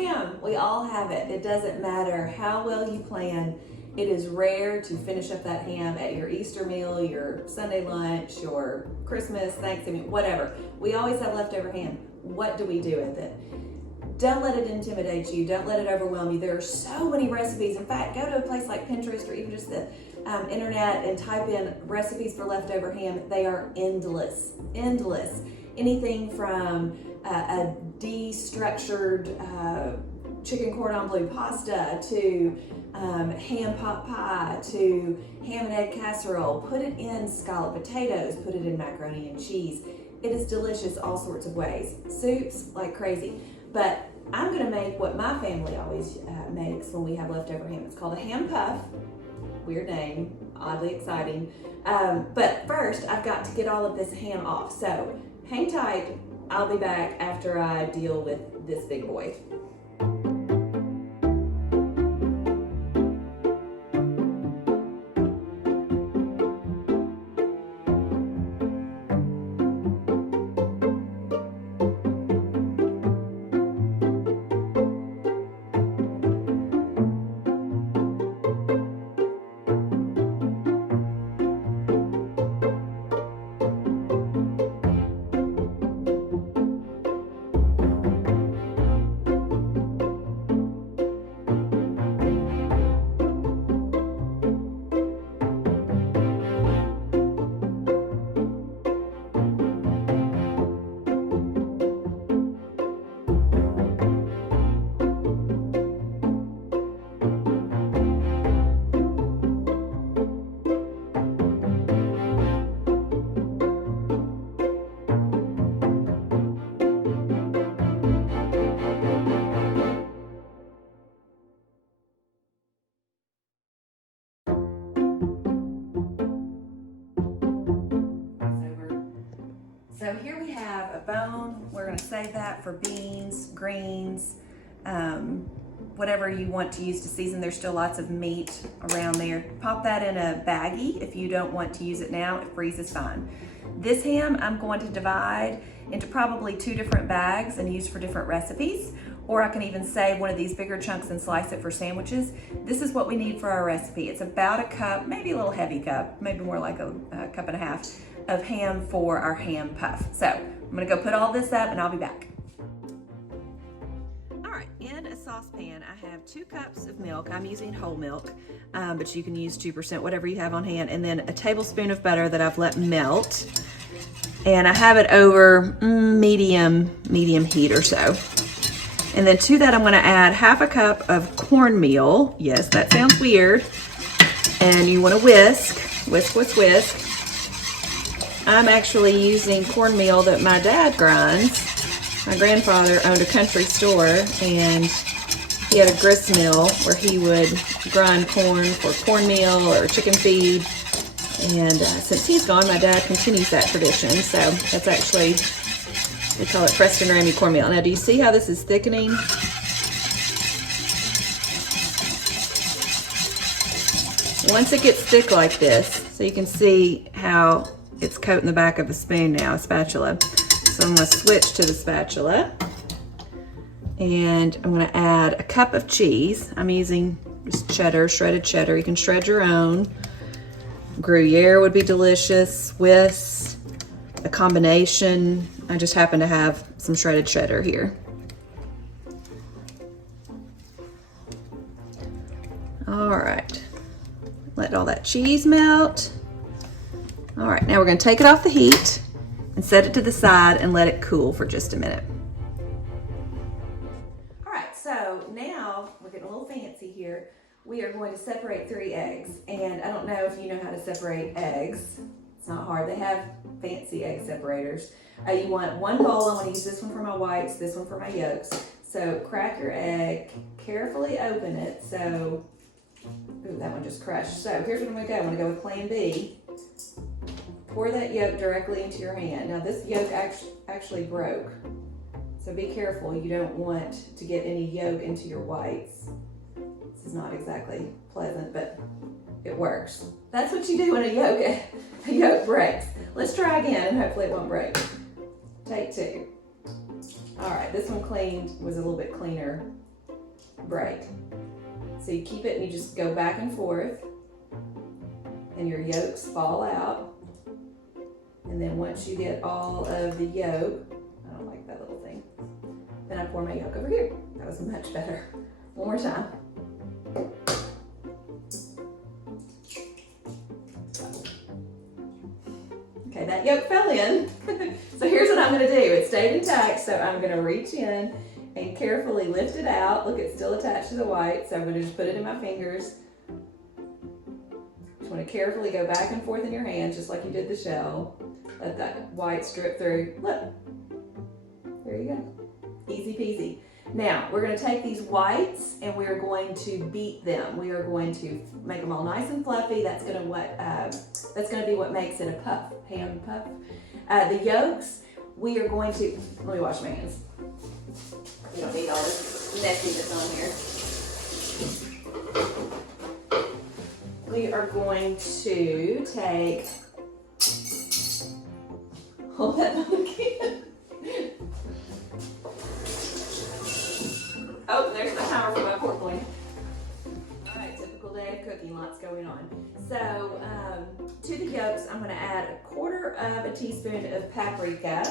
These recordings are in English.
ham. We all have it. It doesn't matter how well you plan. It is rare to finish up that ham at your Easter meal, your Sunday lunch, your Christmas, Thanksgiving, whatever. We always have leftover ham. What do we do with it? Don't let it intimidate you. Don't let it overwhelm you. There are so many recipes. In fact, go to a place like Pinterest or even just the internet and type in recipes for leftover ham. They are endless, endless. Anything from a destructured chicken cordon bleu pasta to ham pot pie to ham and egg casserole. Put it in scalloped potatoes. Put it in macaroni and cheese. It is delicious all sorts of ways. Soups like crazy. But I'm gonna make what my family always makes when we have leftover ham. It's called a ham puff. Weird name, oddly exciting. But first, I've got to get all of this ham off. So hang tight. I'll be back after I deal with this big boy. So here we have a bone. We're gonna save that for beans, greens, whatever you want to use to season. There's still lots of meat around there. Pop that in a baggie if you don't want to use it now. It freezes fine. This ham I'm going to divide into probably 2 different bags and use for different recipes, or I can even save one of these bigger chunks and slice it for sandwiches. This is what we need for our recipe. It's about a cup, maybe a little heavy cup, maybe more like a cup and a half of ham for our ham puff. So I'm gonna go put all this up and I'll be back. All right, in a saucepan, I have 2 cups of milk. I'm using whole milk, but you can use 2%, whatever you have on hand, and then a tablespoon of butter that I've let melt. And I have it over medium heat or so. And then to that, I'm gonna add half a cup of cornmeal. Yes, that sounds weird. And you wanna whisk, whisk, whisk, whisk. I'm actually using cornmeal that my dad grinds. My grandfather owned a country store and he had a grist mill where he would grind corn for cornmeal or chicken feed. And since he's gone, my dad continues that tradition. So that's actually, we call it Preston Ramey cornmeal. Now, do you see how this is thickening? Once it gets thick like this, so you can see how it's coating the back of a spoon now, a spatula. So I'm gonna switch to the spatula. And I'm gonna add a cup of cheese. I'm using just cheddar, shredded cheddar. You can shred your own. Gruyere would be delicious. Swiss, a combination. I just happen to have some shredded cheddar here. All right, let all that cheese melt. All right, now we're gonna take it off the heat and set it to the side and let it cool for just a minute. All right, so now we're getting a little fancy here. We are going to separate 3 eggs. And I don't know if you know how to separate eggs. It's not hard. They have fancy egg separators. You want 1 bowl. I'm gonna use this one for my whites, this one for my yolks. So crack your egg, carefully open it. So, ooh, that one just crushed. So here's what I'm gonna go. I'm gonna go with plan B. Pour that yolk directly into your hand. Now this yolk actually broke. So be careful. You don't want to get any yolk into your whites. This is not exactly pleasant, but it works. That's what you do when a yolk breaks. Let's try again and hopefully it won't break. Take 2. All right, this one was a little bit cleaner break. So you keep it and you just go back and forth, and your yolks fall out. And then once you get all of the yolk, I don't like that little thing, then I pour my yolk over here. That was much better. One more time. Okay, that yolk fell in. So here's what I'm gonna do. It stayed intact, so I'm gonna reach in and carefully lift it out. Look, it's still attached to the white, so I'm gonna just put it in my fingers. Just wanna carefully go back and forth in your hands, just like you did the shell. Let that white strip through. Look, there you go. Easy peasy. Now, we're gonna take these whites and we're going to beat them. We are going to make them all nice and fluffy. That's gonna be what makes it a puff, ham puff. The yolks, we are going to, let me wash my hands. We don't need all this messiness on here. We are going to take, hold that one again. Oh, there's the timer for my pork loin. All right, typical day of cooking, lots going on. So, to the yolks, I'm gonna add 1/4 of a teaspoon of paprika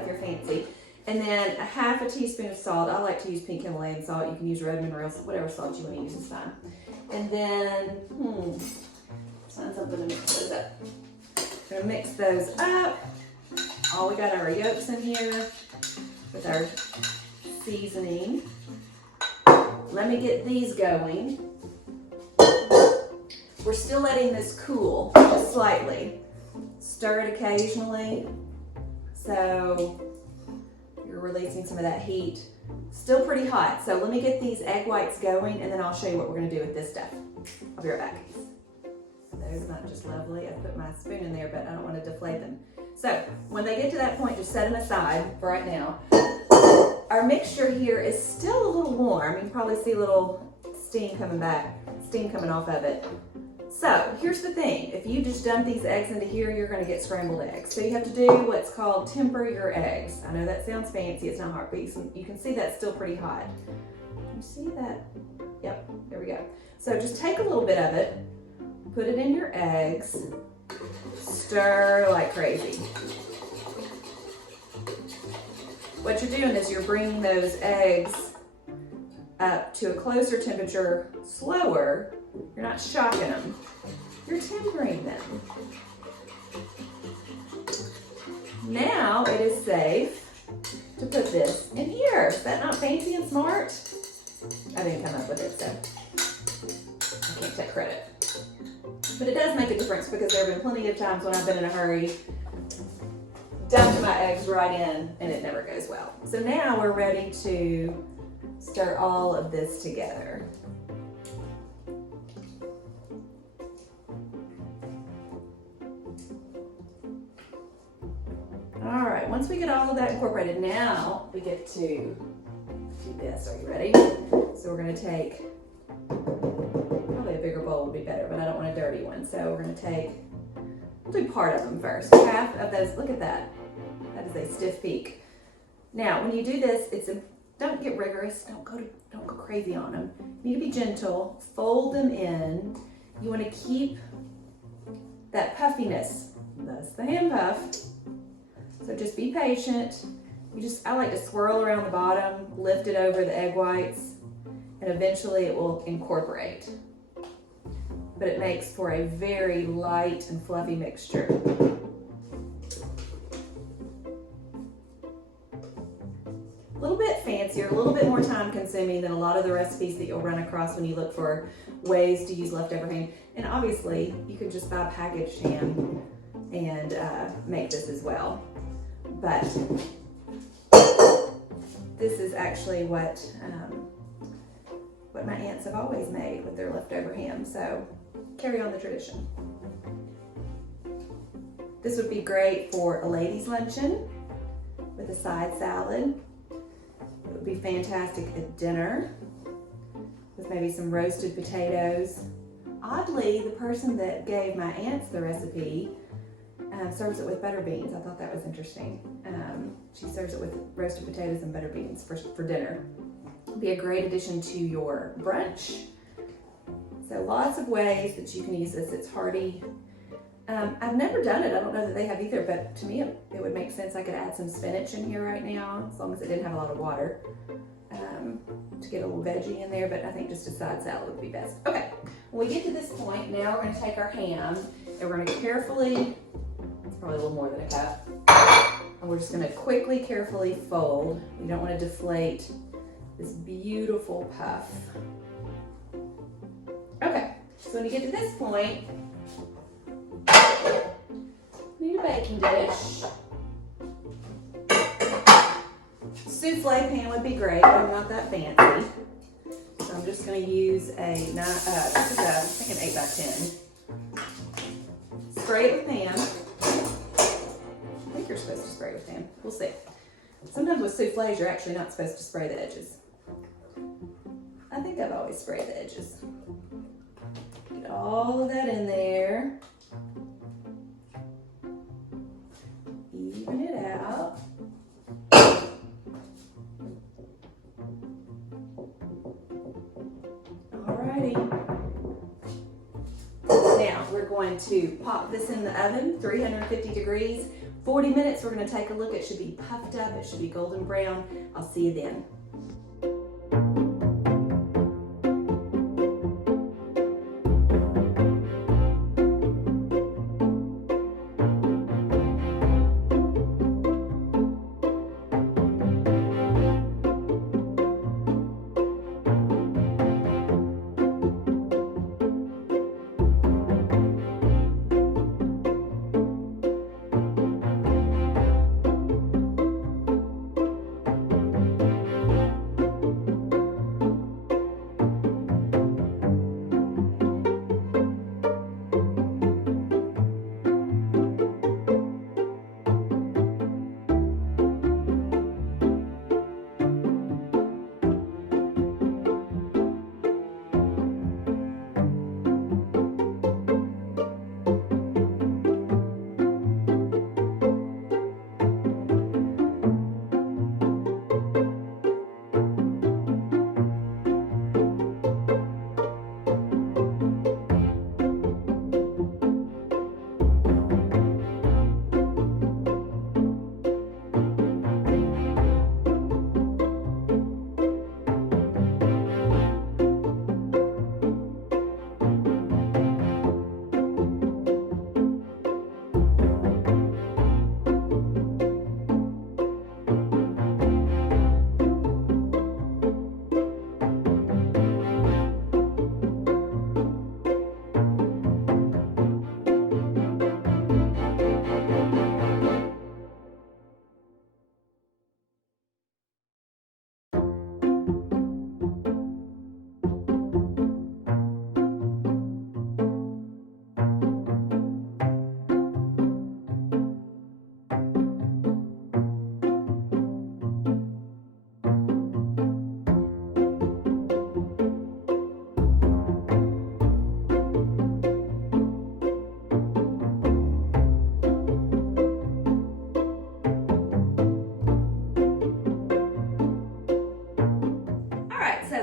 if you're fancy, and then 1/2 teaspoon of salt. I like to use pink Himalayan salt. You can use red mineral, whatever salt you wanna use is fine. And then, find something to mix those up. Gonna mix those up. We got our yolks in here with our seasoning. Let me get these going. We're still letting this cool just slightly. Stir it occasionally so you're releasing some of that heat. Still pretty hot, so let me get these egg whites going and then I'll show you what we're gonna do with this stuff. I'll be right back. Those not just lovely. I put my spoon in there, but I don't want to deflate them. So when they get to that point, just set them aside for right now. Our mixture here is still a little warm. You can probably see a little steam coming off of it. So here's the thing. If you just dump these eggs into here, you're going to get scrambled eggs. So you have to do what's called temper your eggs. I know that sounds fancy. It's not hard, but you can see that's still pretty hot. You see that? Yep, there we go. So just take a little bit of it, put it in your eggs, stir like crazy. What you're doing is you're bringing those eggs up to a closer temperature slower. You're not shocking them, you're tempering them. Now it is safe to put this in here. Is that not fancy and smart? I didn't come up with it, so I can't take credit. But it does make a difference because there have been plenty of times when I've been in a hurry, dumped my eggs right in, and it never goes well. So now we're ready to stir all of this together. All right, once we get all of that incorporated, now we get to do this. Are you ready? So we're gonna take, probably a bigger bowl would be better, but I don't want a dirty one. So we're gonna take, we'll do part of them first. 1/2 of those, look at that. That is a stiff peak. Now, when you do this, don't get rigorous. Don't go crazy on them. You need to be gentle. Fold them in. You want to keep that puffiness. That's the ham puff. So just be patient. I like to swirl around the bottom, lift it over the egg whites, and eventually it will incorporate. But it makes for a very light and fluffy mixture. A little bit fancier, a little bit more time consuming than a lot of the recipes that you'll run across when you look for ways to use leftover ham. And obviously, you could just buy packaged ham and make this as well. But this is actually what my aunts have always made with their leftover ham. So carry on the tradition. This would be great for a ladies' luncheon with a side salad. It would be fantastic at dinner with maybe some roasted potatoes. Oddly, the person that gave my aunts the recipe serves it with butter beans. I thought that was interesting. She serves it with roasted potatoes and butter beans for dinner. Be a great addition to your brunch. So lots of ways that you can use this. It's hearty. I've never done it. I don't know that they have either, but to me it would make sense. I could add some spinach in here right now, as long as it didn't have a lot of water, to get a little veggie in there, but I think just a side salad would be best. Okay, when we get to this point, now we're gonna take our ham and we're gonna carefully, it's probably a little more than a cup, and we're just gonna quickly, carefully fold. We don't wanna deflate this beautiful puff. Okay, so when you get to this point, you need a baking dish. Souffle pan would be great, but I'm not that fancy. So I'm just going to use this is I think an 8x10. Spray it with Pam. I think you're supposed to spray with Pam. We'll see. Sometimes with souffles, you're actually not supposed to spray the edges. I think I've always sprayed the edges. Get all of that in there. Even it out. Alrighty. Now we're going to pop this in the oven, 350 degrees. 40 minutes, we're going to take a look. It should be puffed up. It should be golden brown. I'll see you then.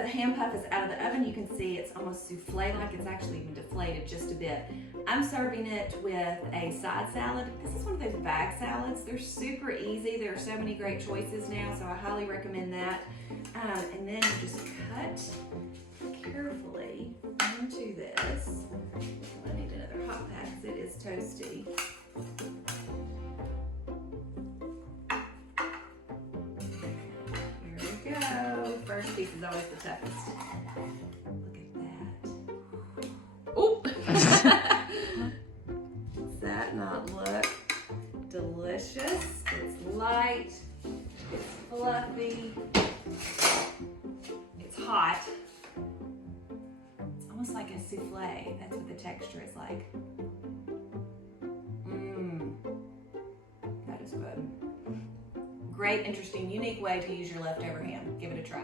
Ham puff is out of the oven. You can see it's almost souffle-like. It's actually even deflated just a bit. I'm serving it with a side salad. This is one of those bag salads. They're super easy. There are so many great choices now, so I highly recommend that. And then you just cut carefully into this. I need another hot pack because it is toasty. First piece is always the toughest. Look at that. Does that not look delicious? It's light, it's fluffy, it's hot. It's almost like a souffle. That's what the texture is like. That is good. Great, interesting, unique way to use your leftover ham. Give it a try.